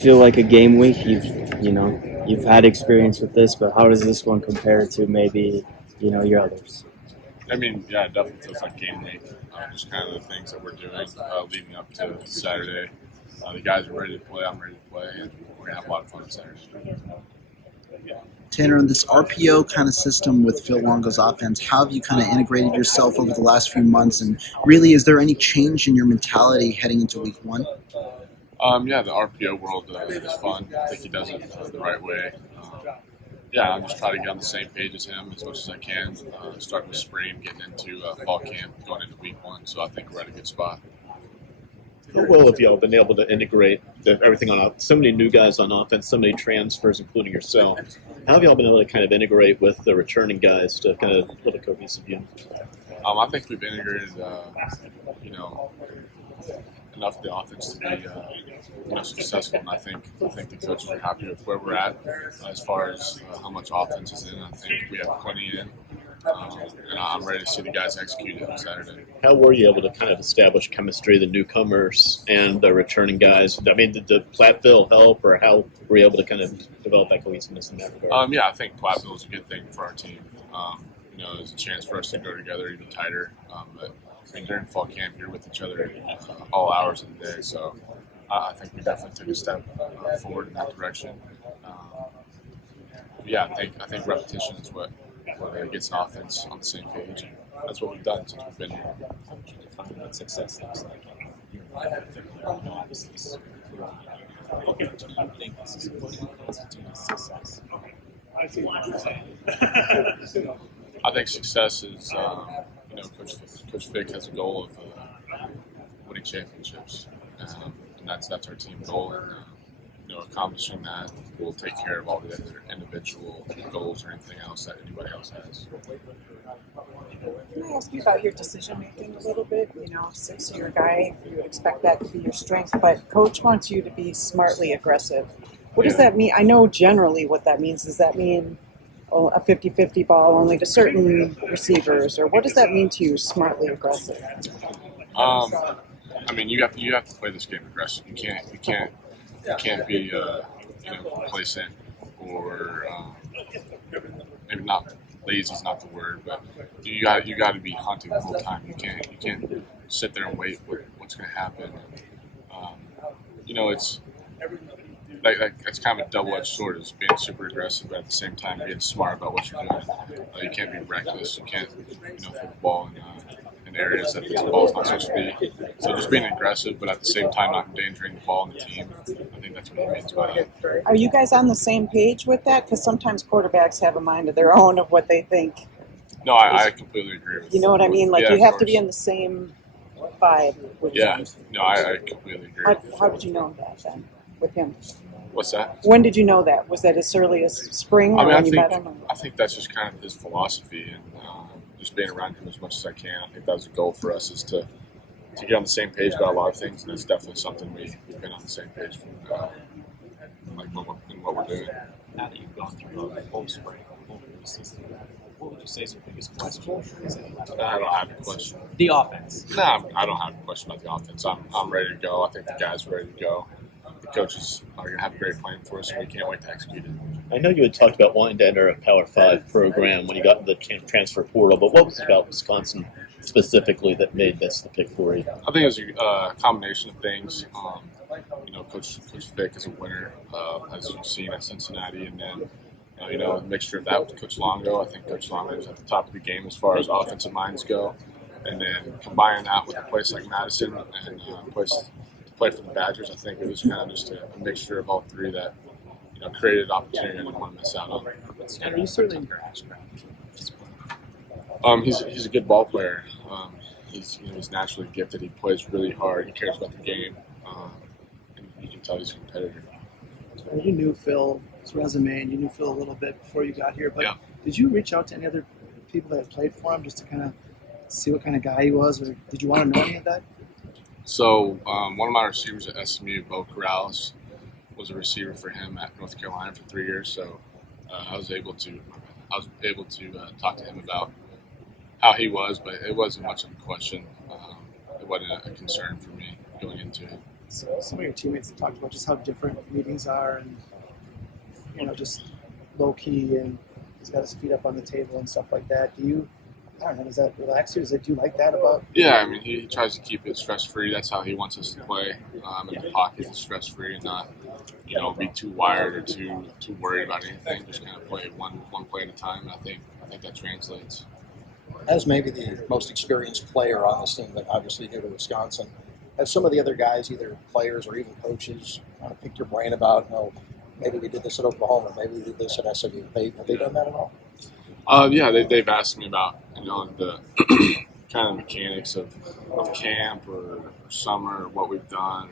Feel like a game week. You've had experience with this, but how does this one compare to maybe your others? I mean, yeah, it definitely feels like game week. Just kind of the things that we're doing leading up to Saturday. The guys are ready to play. I'm ready to play, and we're gonna have a lot of fun on Saturday. Tanner, in this RPO kind of system with Phil Longo's offense, how have you kind of integrated yourself over the last few months? And really, is there any change in your mentality heading into week one? Yeah, the RPO world is fun. I think he does it the right way. Yeah, I'm just trying to get on the same page as him as much as I can. Starting with spring, getting into fall camp, going into week one. So I think we're at a good spot. How well have y'all been able to integrate everything on so many new guys on offense, so many transfers, including yourself? How have y'all been able to kind of integrate with the returning guys to kind of put a cohesive unit? I think we've integrated, enough of the offense to be, successful, and I think the coaches are happy with where we're at as far as how much offense is in. I think we have plenty in, and I'm ready to see the guys execute it on Saturday. How were you able to kind of establish chemistry, the newcomers and the returning guys? I mean, did the Platteville help, or how were you able to kind of develop that cohesiveness in that regard? Yeah, I think Platteville is a good thing for our team. It's a chance for us to go together even tighter. But during fall camp, you're with each other all hours of the day, so I think we definitely took a step forward in that direction. Yeah, I think repetition is what gets an offense on the same page, and that's what we've done since we've been here. How would you define what success looks like in year 5? Obviously, this is okay, but do you think this is what constitutes success? I think success is, Coach Vic has a goal of winning championships, and that's our team goal. And accomplishing that will take care of all the other individual goals or anything else that anybody else has. Can I ask you about your decision making a little bit? Since you're a guy, you would expect that to be your strength, but Coach wants you to be smartly aggressive. What does that mean? I know generally what that means. Does that mean a 50-50 ball only to certain receivers, or what does that mean to you, smartly aggressive? I mean, you have to play this game aggressive. You can't be complacent or maybe not lazy is not the word, but you got to be hunting the whole time. You can't sit there and wait what's going to happen. It's kind of a double-edged sword. It's being super aggressive, but at the same time being smart about what you're doing. You can't be reckless. You can't throw the ball in areas that the ball's not supposed to be. So just being aggressive, but at the same time not endangering the ball and the team. I think that's what he means by that. Are you guys on the same page with that? Because sometimes quarterbacks have a mind of their own of what they think. No, I completely agree with you. Know what I mean? Like, yeah, you have to be in the same vibe with him. No, I completely agree. How did you know that then with him? What's that? When did you know that? Was that as early as spring? I think that's just kind of his philosophy, and just being around him as much as I can. I think that was a goal for us, is to get on the same page about a lot of things, and it's definitely something we've been on the same page from, in what we're doing. Now that you've gone through a full spring, full preseason, what would you say is your biggest question? I don't have a question. The offense. No, I don't have a question about the offense. I'm ready to go. I think the guys are ready to go. The coaches are going to have a great plan for us, and we can't wait to execute it. I know you had talked about wanting to enter a Power 5 program when you got in the transfer portal, but what was it about Wisconsin specifically that made this the pick for you? I think it was a combination of things. Coach Vic is a winner, as you've seen at Cincinnati, and then a mixture of that with Coach Longo. I think Coach Longo is at the top of the game as far as offensive minds go, and then combining that with a place like Madison and a place to play for the Badgers, I think it was kind of just a mixture of all three that created opportunity I didn't want to miss out on. And are you certainly embarrassed? He's a good ball player. He's naturally gifted. He plays really hard. He cares about the game, and you can tell he's a competitor. So you knew Phil's resume, and you knew Phil a little bit before you got here. But yeah. Did you reach out to any other people that had played for him just to kind of see what kind of guy he was, or did you want to know any of that? So one of my receivers at SMU, Bo Corrales, was a receiver for him at North Carolina for 3 years. So I was able to talk to him about how he was, but it wasn't much of a question. It wasn't a concern for me going into it. some of your teammates have talked about just how different meetings are, and just low key, and he's got his feet up on the table and stuff like that. I don't know, does that relax you? Do you like that about? Yeah, I mean, he tries to keep it stress free. That's how he wants us to play. In the pocket, is stress free and not, be too wired or too worried about anything. Just kind of play one play at a time. And I think that translates. As maybe the most experienced player on this team, but obviously new to Wisconsin, have some of the other guys, either players or even coaches, kind of picked your brain about, maybe we did this at Oklahoma, maybe we did this at SMU. Have they done that at all? Yeah, they've asked me about the kind of mechanics of camp or summer, or what we've done,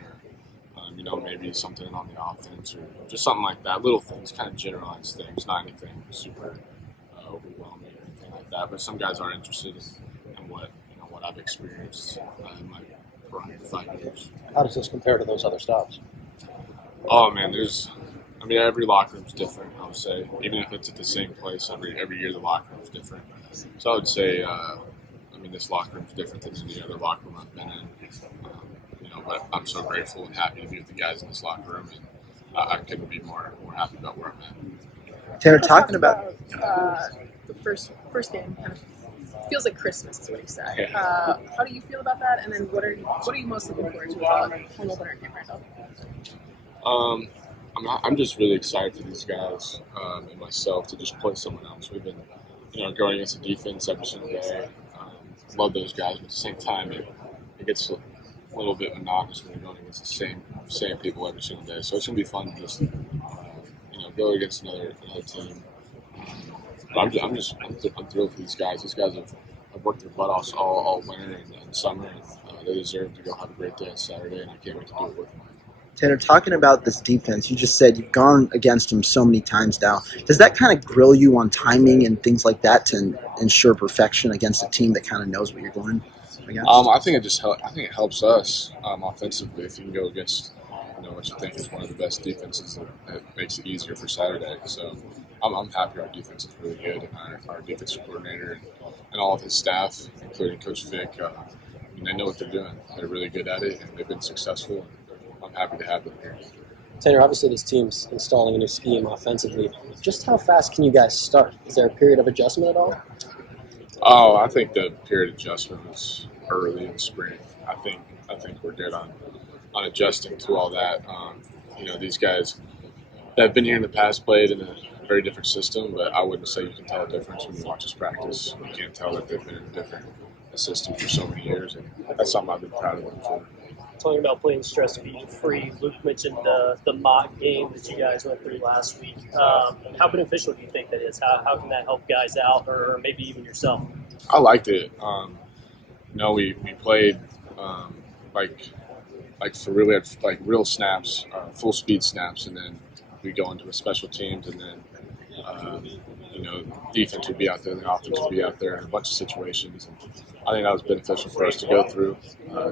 or maybe something on the offense or just something like that. Little things, kind of generalized things, not anything super overwhelming or anything like that. But some guys are interested in what I've experienced in my prior 5 years. How does this compare to those other stops? Oh man, every locker room's different. I would say, even if it's at the same place, every year the locker room's different. So I would say, this locker room's different than any other locker room I've been in. But I'm so grateful and happy to be with the guys in this locker room, and I couldn't be more happy about where I'm at. Tanner, talking about the first game, kind of feels like Christmas is what you said. How do you feel about that? And then what are you most looking forward to about home opener in Randall? I'm just really excited for these guys and myself to just play someone else. We've been, going against the defense every single day. Love those guys, but at the same time, it gets a little bit monotonous when you're going against the same people every single day. So it's gonna be fun to just, go against another team. But I'm thrilled for these guys. These guys have worked their butt off all winter and summer, and they deserve to go have a great day on Saturday, and I can't wait to do it with them. Tanner, talking about this defense, you just said you've gone against them so many times now. Does that kind of grill you on timing and things like that to ensure perfection against a team that kind of knows what you're going against? I think it helps us offensively if you can go against what you think is one of the best defenses. That makes it easier for Saturday. So I'm happy our defense is really good, and our defensive coordinator and all of his staff, including Coach Vic, they know what they're doing. They're really good at it, and they've been successful. I'm happy to have them here. Tanner, obviously this team's installing a new scheme offensively. Just how fast can you guys start? Is there a period of adjustment at all? Oh, I think the period of adjustment was early in spring. I think we're good on adjusting to all that. These guys that have been here in the past played in a very different system, but I wouldn't say you can tell a difference when you watch us practice. You can't tell that they've been in a different system for so many years, and that's something I've been proud of them for. Talking about playing stress-free, Luke mentioned the mock game that you guys went through last week. How beneficial do you think that is? How can that help guys out, or maybe even yourself? I liked it. We played for really like real snaps, full speed snaps, and then we go into a special teams, and then defense would be out there, and the offense would be out there in a bunch of situations. And I think that was beneficial for us to go through,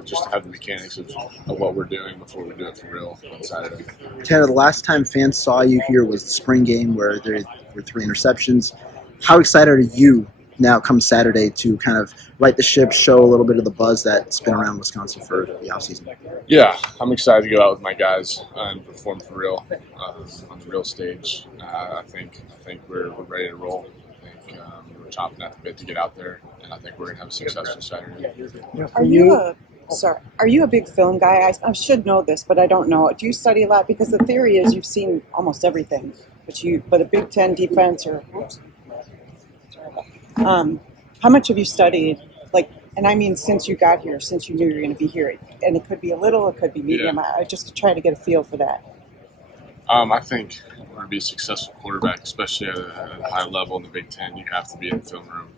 just to have the mechanics of what we're doing before we do it for real on Saturday. Tanner, the last time fans saw you here was the spring game where there were 3 interceptions. How excited are you now come Saturday to kind of right the ship, show a little bit of the buzz that's been around Wisconsin for the offseason? Yeah, I'm excited to go out with my guys and perform for real on the real stage. I think we're ready to roll. I think we're chomping at the bit to get out there, and I think we're going to have a successful Saturday. Are you a big film guy? I should know this, but I don't know. Do you study a lot? Because the theory is you've seen almost everything, but a Big Ten defense or how much have you studied? And I mean, since you got here, since you knew you were going to be here, and it could be a little, it could be medium. Yeah. I just try to get a feel for that. I think in order to be a successful quarterback, especially at a high level in the Big Ten, you have to be in the film room.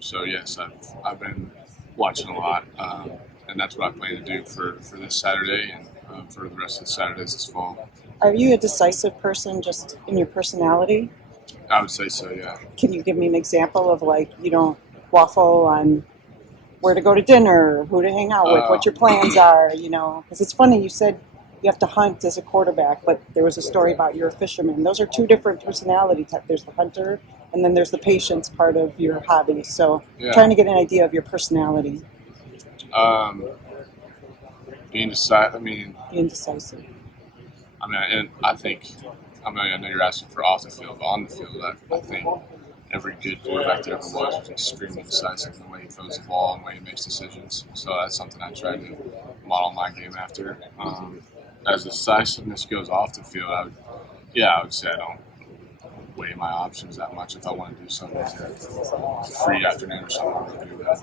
So yes, I've been watching a lot, and that's what I plan to do for this Saturday and for the rest of the Saturdays this fall. Are you a decisive person just in your personality? I would say so, yeah. Can you give me an example of you don't waffle on where to go to dinner, who to hang out with, what your plans are, Because it's funny, you said you have to hunt as a quarterback, but there was a story about you're a fisherman. Those are 2 different personality types. There's the hunter, and then there's the patience part of your hobby. So trying to get an idea of your personality. Being decisive. I mean, Indecisive. and I think. I know you're asking for off the field, but on the field, I think every good quarterback there ever was extremely decisive in the way he throws the ball and the way he makes decisions. So that's something I try to model my game after. As decisiveness goes off the field, I would say I don't weigh my options that much. If I want to do something like a free afternoon or something, I would do that.